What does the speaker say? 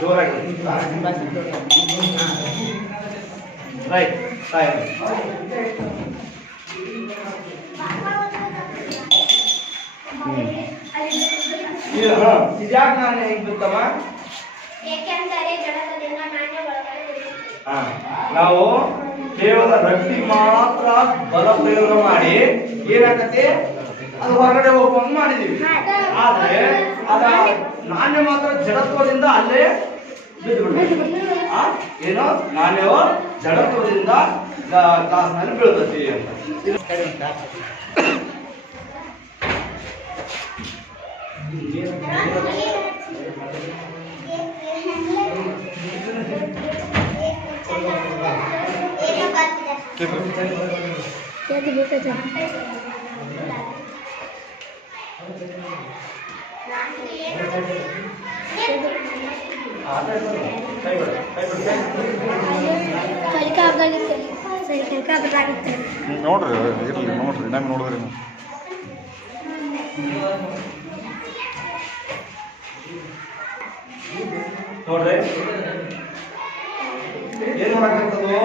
ಜೋರಾಗಿ. ರೈಟ್ ಹಾ. ಇದ್ಯಾಕೆ ನಾನು ಹೆಂಗ್ ಬಿತ್ತಮ್ಮ ನಾವು ಕೇವಲ ರಕ್ತಿ ಮಾತ್ರ ಬಲ ಪ್ರಯೋಗ ಮಾಡಿ ಏನಾಗತ್ತೆ ಅದು ಹೊರಗಡೆ ಹೋಗುವಂಗ್ ಮಾಡಿದೀವಿ. ಆದ್ರೆ ಅದ ನಾಣ್ಯ ಮಾತ್ರ ಜಡತ್ವದಿಂದ ಅಲ್ಲೇ ಬಿದ್ದು. ಆ? ಏನೋ ನಾಣ್ಯವ ಜಡತ್ವದಿಂದ ಕ್ಲಾಸ್ನಲ್ಲಿ ಬೀಳ್ತತಿ ಅಂತ. ಇದು ಅದೇ ನೋಡ್ರಿ ಇರ್ಲಿ ನೋಡ್ರಿ ನಮ್ಗೆ ನೋಡಿದ್ರಿ ನೋಡ್ರಿ. ಏನ್ ಮಾಡಕ್ಕಾಗ್ತದೋ